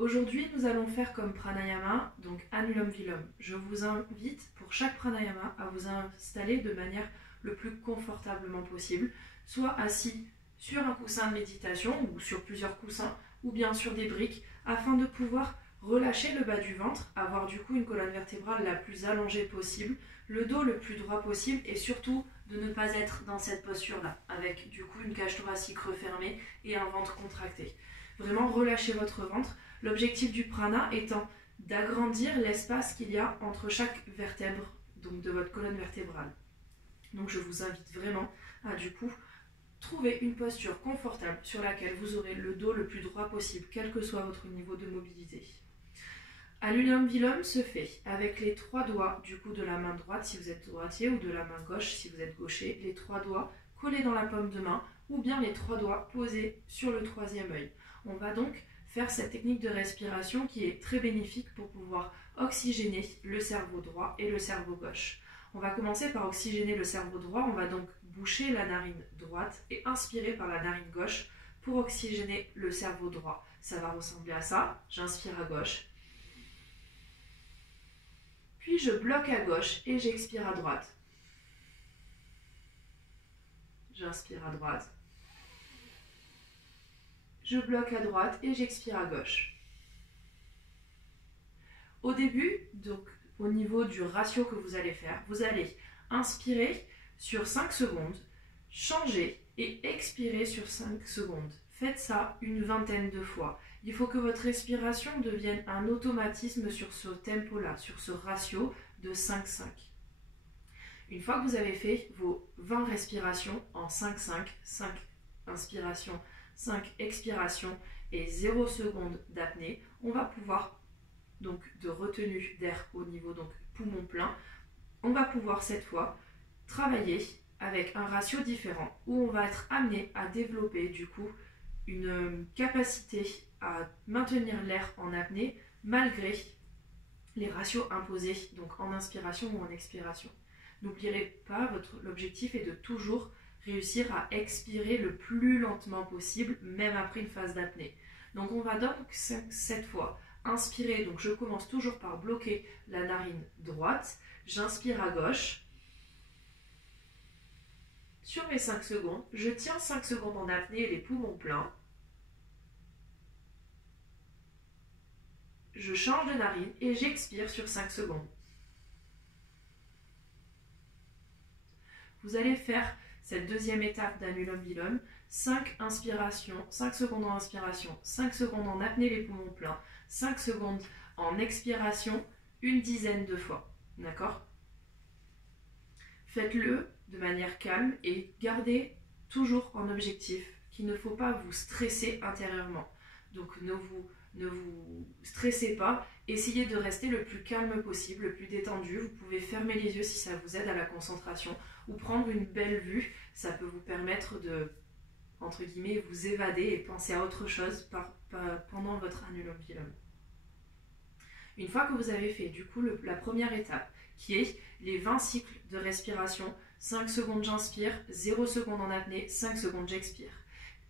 Aujourd'hui, nous allons faire comme pranayama, donc Anulom Vilom. Je vous invite pour chaque pranayama à vous installer de manière le plus confortablement possible, soit assis sur un coussin de méditation ou sur plusieurs coussins ou bien sur des briques afin de pouvoir relâcher le bas du ventre, avoir du coup une colonne vertébrale la plus allongée possible, le dos le plus droit possible et surtout de ne pas être dans cette posture-là avec du coup une cage thoracique refermée et un ventre contracté. Vraiment relâchez votre ventre. L'objectif du prana étant d'agrandir l'espace qu'il y a entre chaque vertèbre donc de votre colonne vertébrale. Donc je vous invite vraiment à du coup trouver une posture confortable sur laquelle vous aurez le dos le plus droit possible, quel que soit votre niveau de mobilité. Anulom Vilom se fait avec les 3 doigts du coup de la main droite si vous êtes droitier ou de la main gauche si vous êtes gaucher, les 3 doigts collés dans la paume de main ou bien les 3 doigts posés sur le 3e œil. On va donc faire cette technique de respiration qui est très bénéfique pour pouvoir oxygéner le cerveau droit et le cerveau gauche. On va commencer par oxygéner le cerveau droit, on va donc boucher la narine droite et inspirer par la narine gauche pour oxygéner le cerveau droit. Ça va ressembler à ça, j'inspire à gauche, puis je bloque à gauche et j'expire à droite. J'inspire à droite. Je bloque à droite et j'expire à gauche. Au début, donc au niveau du ratio que vous allez faire, vous allez inspirer sur 5 secondes, changer et expirer sur 5 secondes. Faites ça une vingtaine de fois. Il faut que votre respiration devienne un automatisme sur ce tempo-là, sur ce ratio de 5-5. Une fois que vous avez fait vos 20 respirations en 5-5, 5 inspirations, 5 expirations et 0 secondes d'apnée, on va pouvoir, donc de retenue d'air au niveau donc poumon plein, on va pouvoir cette fois travailler avec un ratio différent où on va être amené à développer du coup une capacité à maintenir l'air en apnée malgré les ratios imposés donc en inspiration ou en expiration. N'oubliez pas, l'objectif est de toujours réussir à expirer le plus lentement possible, même après une phase d'apnée. Donc on va donc cette fois inspirer, donc je commence toujours par bloquer la narine droite, j'inspire à gauche. Sur mes 5 secondes, je tiens 5 secondes en apnée et les poumons pleins. Je change de narine et j'expire sur 5 secondes. Vous allez faire cette deuxième étape d'Anulom Vilom, 5 inspirations, 5 secondes en inspiration, 5 secondes en apnée les poumons pleins, 5 secondes en expiration, une dizaine de fois. D'accord? Faites-le de manière calme et gardez toujours en objectif qu'il ne faut pas vous stresser intérieurement. Donc ne vous stressez pas, essayez de rester le plus calme possible, le plus détendu. Vous pouvez fermer les yeux si ça vous aide à la concentration ou prendre une belle vue, ça peut vous permettre de, entre guillemets, vous évader et penser à autre chose pendant votre Anulom Vilom. Une fois que vous avez fait du coup la première étape qui est les 20 cycles de respiration, 5 secondes j'inspire, 0 secondes en apnée, 5 secondes j'expire.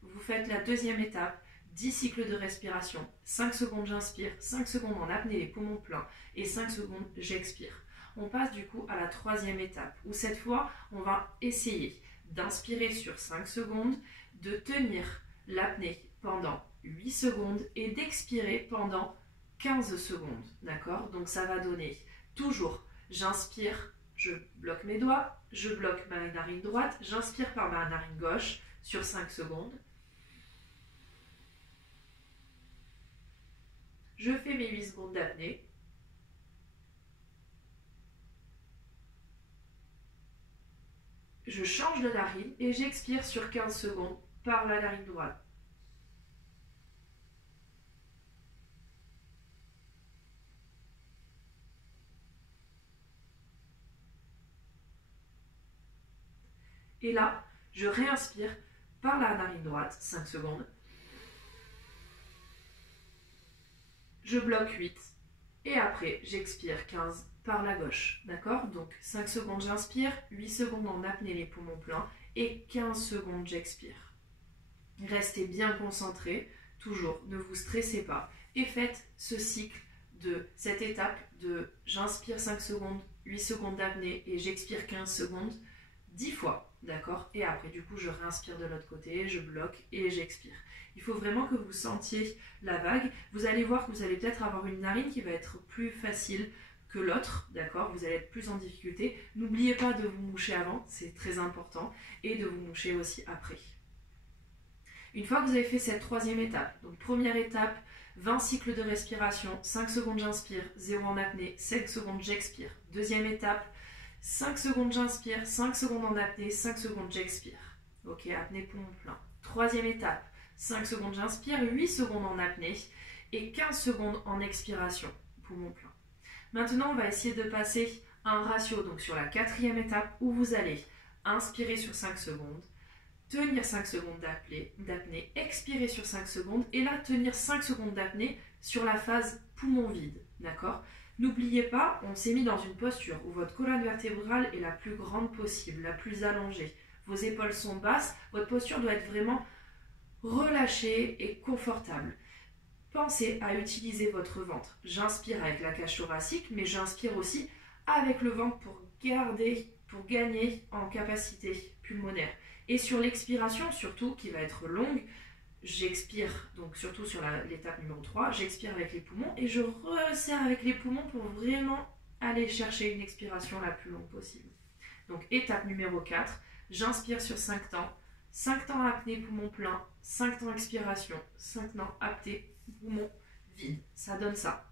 Vous faites la deuxième étape, 10 cycles de respiration, 5 secondes j'inspire, 5 secondes en apnée les poumons pleins et 5 secondes j'expire. On passe du coup à la troisième étape où cette fois on va essayer d'inspirer sur 5 secondes, de tenir l'apnée pendant 8 secondes et d'expirer pendant 15 secondes. D'accord? Donc ça va donner toujours, j'inspire, je bloque mes doigts, je bloque ma narine droite, j'inspire par ma narine gauche sur 5 secondes. Je fais mes 8 secondes d'apnée. Je change de narine et j'expire sur 15 secondes par la narine droite. Et là, je réinspire par la narine droite, 5 secondes. Je bloque 8 et après j'expire 15 par la gauche, d'accord? Donc 5 secondes j'inspire, 8 secondes en apnée les poumons pleins et 15 secondes j'expire. Restez bien concentrés, toujours, ne vous stressez pas et faites ce cycle de cette étape de j'inspire 5 secondes, 8 secondes d'apnée et j'expire 15 secondes 10 fois, d'accord? Et après, du coup, je réinspire de l'autre côté, je bloque et j'expire. Il faut vraiment que vous sentiez la vague. Vous allez voir que vous allez peut-être avoir une narine qui va être plus facile que l'autre, d'accord? Vous allez être plus en difficulté. N'oubliez pas de vous moucher avant, c'est très important, et de vous moucher aussi après. Une fois que vous avez fait cette troisième étape, donc première étape, 20 cycles de respiration, 5 secondes j'inspire, 0 en apnée, 5 secondes j'expire. Deuxième étape, 5 secondes j'inspire, 5 secondes en apnée, 5 secondes j'expire. Ok, apnée poumon plein. Troisième étape, 5 secondes j'inspire, 8 secondes en apnée et 15 secondes en expiration, poumon plein. Maintenant, on va essayer de passer un ratio, donc sur la quatrième étape, où vous allez inspirer sur 5 secondes, tenir 5 secondes d'apnée, expirer sur 5 secondes, et là, tenir 5 secondes d'apnée sur la phase poumon vide, d'accord? N'oubliez pas, on s'est mis dans une posture où votre colonne vertébrale est la plus grande possible, la plus allongée. Vos épaules sont basses, votre posture doit être vraiment relâchée et confortable. Pensez à utiliser votre ventre. J'inspire avec la cage thoracique, mais j'inspire aussi avec le ventre pour gagner en capacité pulmonaire. Et sur l'expiration, surtout, qui va être longue, j'expire, donc surtout sur l'étape numéro 3, j'expire avec les poumons et je resserre avec les poumons pour vraiment aller chercher une expiration la plus longue possible. Donc étape numéro 4, j'inspire sur 5 temps, 5 temps apnée, poumon plein, 5 temps expiration, 5 temps apnée, poumon vide. Ça donne ça.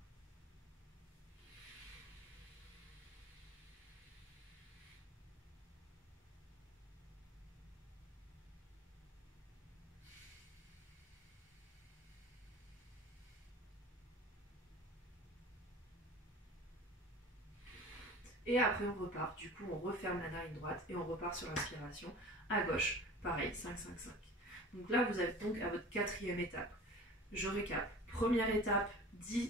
Et après on repart, du coup on referme la narine droite et on repart sur l'inspiration à gauche. Pareil, 5, 5, 5. Donc là vous êtes donc à votre quatrième étape. Je récap. Première étape,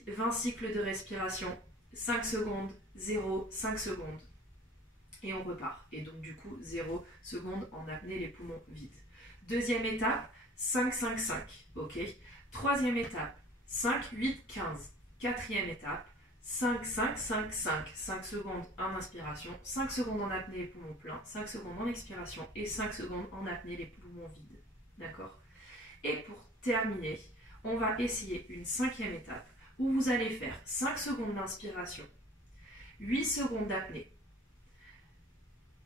20 cycles de respiration, 5 secondes, 0, 5 secondes. Et on repart. Et donc du coup 0 secondes en apnée, les poumons vides. Deuxième étape, 5, 5, 5. Ok. Troisième étape, 5, 8, 15. Quatrième étape, 5, 5, 5, 5. 5 secondes en inspiration, 5 secondes en apnée, les poumons pleins, 5 secondes en expiration et 5 secondes en apnée, les poumons vides. D'accord? Et pour terminer, on va essayer une cinquième étape où vous allez faire 5 secondes d'inspiration, 8 secondes d'apnée,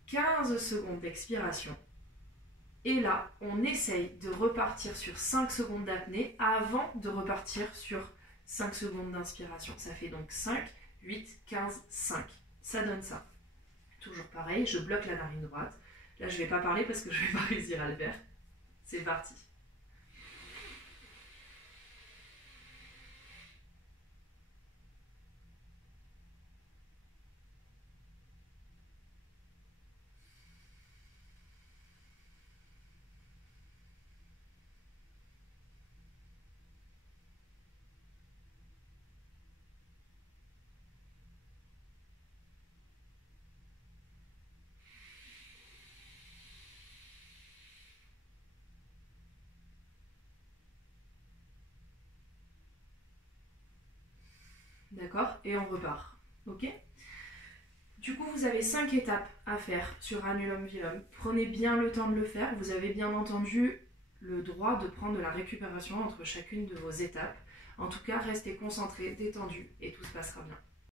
15 secondes d'expiration. Et là, on essaye de repartir sur 5 secondes d'apnée avant de repartir sur 5 secondes d'inspiration. Ça fait donc 5, 8, 15, 5. Ça donne ça. Toujours pareil, je bloque la narine droite. Là, je ne vais pas parler parce que je ne vais pas réussir à le faire. C'est parti. D'accord? Et on repart. Ok? Du coup, vous avez 5 étapes à faire sur Anulom Vilom. Prenez bien le temps de le faire. Vous avez bien entendu le droit de prendre de la récupération entre chacune de vos étapes. En tout cas, restez concentrés, détendus et tout se passera bien.